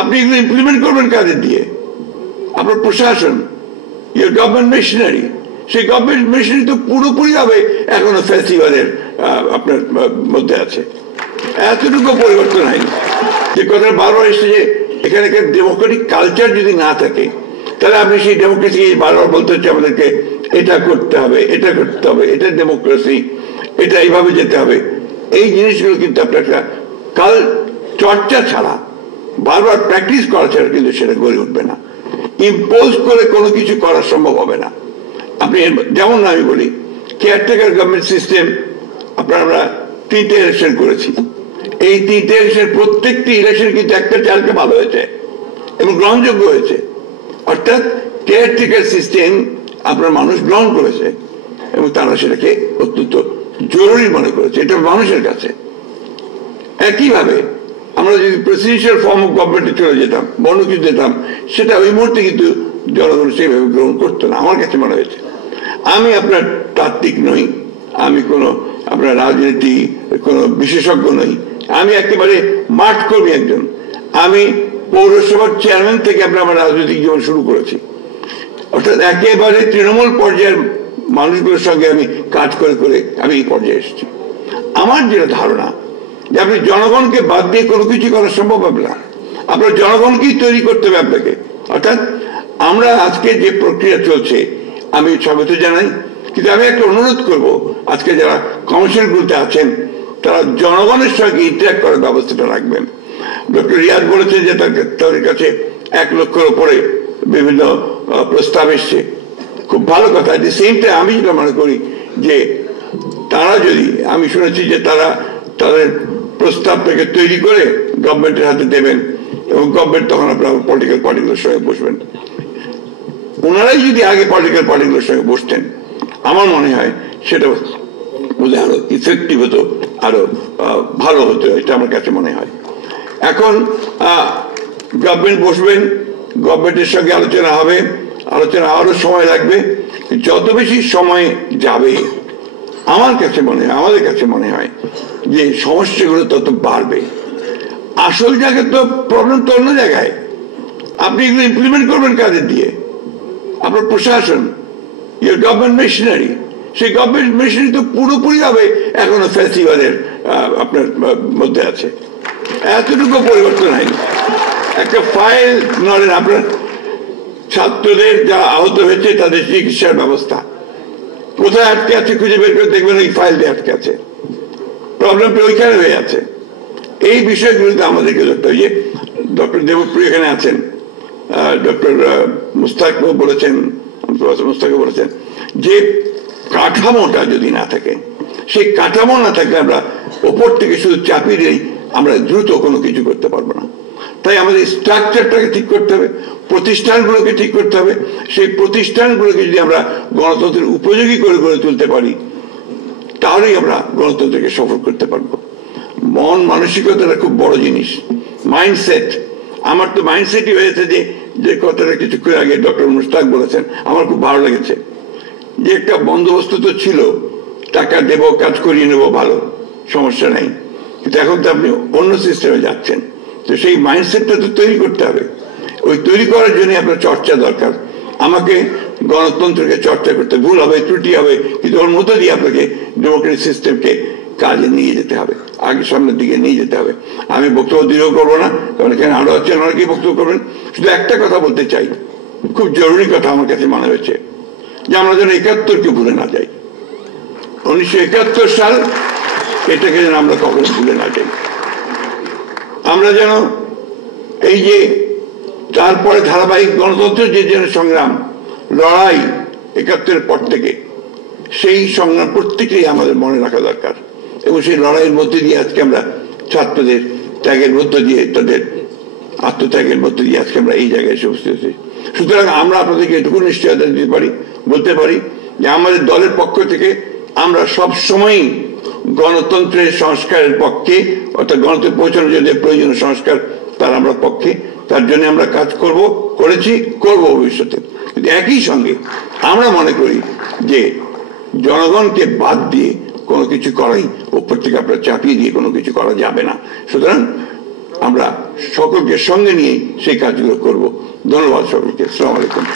আপনি এগুলো ইমপ্লিমেন্ট করবেন কাদের দিয়ে? আপনার প্রশাসন, ইউর গভর্নমেন্ট মেশিনারি, সেই গভর্নমেন্ট মেশিনারি তো পুরোপুরি ভাবে এখনো ফেস্টিভ্যালের আপনার মধ্যে আছে। এতটুকু পরিবর্তন হয়নি। যে কথা বারবার এসছে যে এখানে ডেমোক্রেটিক কালচার যদি না থাকে, তাহলে আপনি সেই ডেমোক্রেসি বারবার বলতে হচ্ছে আমাদেরকে এটা করতে হবে, এটা করতে হবে, এটা ডেমোক্রেসি, এটা এইভাবে যেতে হবে। এই জিনিসগুলো কিন্তু আপনার একটা কাল চর্চা ছাড়া, বারবার প্র্যাকটিস করা ছাড়া কিন্তু সেটা গড়ে উঠবে না। ইম্পোজ করে কোনো কিছু করা সম্ভব হবে না। আপনি যেমন আমি বলি, কেয়ারটেকার গভর্নমেন্ট সিস্টেম আপনার আমরা 3টে ইলেকশন করেছি। এই 3টে ইলেকশন, প্রত্যেকটি ইলেকশন কিন্তু একটা চালকে ভালো হয়েছে এবং গ্রহণযোগ্য হয়েছে। অর্থাৎ কেয়ারটেকার সিস্টেম আপনার মানুষ গ্রহণ করেছে এবং তারা সেটাকে অত্যন্ত জরুরি মনে করেছে, এটা মানুষের কাছে। একইভাবে আমরা যদি প্রেসিডেন্সিয়াল ফর্ম অফ গভর্নমেন্টে চলে যেতাম, বন্য কিছু যেতাম, সেটা ওই মুহূর্তে কিন্তু জনগণ সেইভাবে গ্রহণ করতো না, আমার কাছে মনে হয়েছে। আমি আপনার তাত্ত্বিক নই, আমি কোনো আপনার রাজনীতি কোনো বিশেষজ্ঞ নই, আমি একেবারে মাঠ কর্মী একজন। আমি পৌরসভার চেয়ারম্যান থেকে আমার রাজনৈতিক জীবন শুরু করেছি। অর্থাৎ একেবারে তৃণমূল পর্যায়ের মানুষগুলোর সঙ্গে আমি কাজ করে করে আমি এই পর্যায়ে এসেছি। আমার যেটা ধারণা যে আপনি জনগণকে বাদ দিয়ে কোনো কিছু করা সম্ভব হবে না, আপনার জনগণকেই তৈরি করতে হবে আপনাকে। অর্থাৎ আমরা আজকে যে প্রক্রিয়া চলছে আমি স্বাগত জানাই, কিন্তু আমি একটা অনুরোধ করব, আজকে যারা কমিশনগুলোতে আছেন তারা জনগণের সঙ্গে ইন্টারাক্ট করার ব্যবস্থাটা রাখবেন। ডক্টর রিয়াদ বলেছেন যে তাদের কাছে 1 লক্ষের উপরে বিভিন্ন প্রস্তাব এসছে, খুব ভালো কথা। এট দি সেম টাইম আমি যেটা মনে করি যে তারা যদি, আমি শুনেছি যে তারা তাদের প্রস্তাবটাকে তৈরি করে গভর্নমেন্টের হাতে দেবেন এবং গভর্নমেন্ট তখন আপনার পলিটিক্যাল পার্টিগুলোর সঙ্গে বসবেন। ওনারাই যদি আগে পলিটিক্যাল পার্টিগুলোর সঙ্গে বসতেন, আমার মনে হয় সেটা বোধহয় আরো ইফেক্টিভ হতো, আরো ভালো হতো, এটা আমার কাছে মনে হয়। এখন গভর্নমেন্ট বসবেন, গভর্নমেন্টের সঙ্গে আলোচনা হবে, আলোচনা আরো সময় লাগবে। যত বেশি সময় যাবে আমার কাছে মনে হয়, আমাদের কাছে মনে হয় যে সমস্যাগুলো তত বাড়বে। আসল জায়গায় তো প্রবলেম তো অন্য জায়গায়। আপনি এগুলো ইমপ্লিমেন্ট করবেন কাদের দিয়ে? আপনার প্রশাসন, ইউর গভর্নমেন্ট মেশিনারি, সেই গভর্নমেন্ট মেশিনারি তো পুরোপুরি ভাবে এখনো ফেস্টিভ্যালের আপনার মধ্যে আছে। এতটুকু পরিবর্তন হয়নি। একটা ফাইল নড়েন, আপনার ছাত্রদের যা আহত হয়েছে তাদের চিকিৎসার ব্যবস্থা কোথায় আটকে আছে খুঁজে বের করে দেখবেন এই ফাইল দিয়ে আটকে আছে, প্রবলেমটা ওইখানে হয়ে আছে। এই বিষয়গুলোতে আমাদেরকে ধরতে হয়। যে ডক্টর দেবপ্রিয় এখানে আছেন, ডক্টর মুস্তাক বলেছেন, বলেছেন যে কাঠামোটা যদি না থাকে, সেই কাঠামো না থাকলে আমরা ওপর থেকে শুধু চাপিয়ে দিই, আমরা দ্রুত কোনো কিছু করতে পারবো না। তাই আমাদের স্ট্রাকচারটাকে ঠিক করতে হবে, প্রতিষ্ঠানগুলোকে ঠিক করতে হবে। সেই প্রতিষ্ঠানগুলোকে যদি আমরা গণতন্ত্রের উপযোগী করে গড়ে তুলতে পারি, তাহলেই আমরা গণতন্ত্রকে সফল করতে পারবো। মন মানসিকতাটা খুব বড় জিনিস, মাইন্ডসেট। আমার তো মাইন্ডসেটই হয়েছে যে কথাটা কিছুক্ষণ আগে ডক্টর মুস্তাক বলেছেন, আমার খুব ভালো লেগেছে যে একটা বন্দোবস্ত তো ছিল, টাকা দেব, কাজ করিয়ে নেবো, ভালো, সমস্যা নাই। কিন্তু এখন তো আপনি অন্য সিস্টেমে যাচ্ছেন, তো সেই মাইন্ডসেটটা তো তৈরি করতে হবে। ওই তৈরি করার জন্য আপনার চর্চা দরকার। আমাকে গণতন্ত্রকে চর্চা করতে, ভুল হবে, ত্রুটি হবে, কিন্তু ওর মধ্যে দিয়ে আপনাকে ডেমোক্রেটিক সিস্টেমকে কাজে নিয়ে যেতে হবে, আগে সামনের দিকে নিয়ে যেতে হবে। আমি বক্তব্য দীর্ঘ করবো না, কারণ এখানে আরো আছেন অনেকেই বক্তব্য করবেন। শুধু একটা কথা বলতে চাই, খুব জরুরি কথা আমার কাছে মনে হয়েছে, যে আমরা যেন 71কে ভুলে না যাই। 1971 সাল, এটাকে যেন আমরা কখনো ভুলে না যাই। আমরা যেন এই যে তারপরে ধারাবাহিক গণতন্ত্রের যে সংগ্রাম, লড়াই 71-এর পর থেকে, সেই সংগ্রাম প্রত্যেকেই আমাদের মনে রাখা দরকার। এবং সেই লড়াইয়ের মধ্যে দিয়ে আজকে আমরা ছাত্রদের ত্যাগের মধ্য দিয়ে, তাদের আত্মত্যাগের মধ্যে দিয়ে আজকে আমরা এই জায়গায় এসে উপস্থিত হয়েছি। সুতরাং আমরা আপনাদেরকে এটুকু নিশ্চয়তা দিতে পারি, বলতে পারি যে আমাদের দলের পক্ষ থেকে আমরা সব সময়ই গণতন্ত্রের সংস্কারের পক্ষে, অর্থাৎ গণতন্ত্রে পৌঁছানোর জন্য প্রয়োজনীয় সংস্কার তার আমরা পক্ষে, তার জন্য আমরা কাজ করব, করেছি, করব ভবিষ্যতে। কিন্তু একই সঙ্গে আমরা মনে করি যে জনগণকে বাদ দিয়ে কোনো কিছু করাই, উপর থেকে আপনার চাপিয়ে দিয়ে কোনো কিছু করা যাবে না। সুতরাং আমরা সকলকে সঙ্গে নিয়ে সেই কাজগুলো করব। ধন্যবাদ সকলকে। আসসালামু আলাইকুম।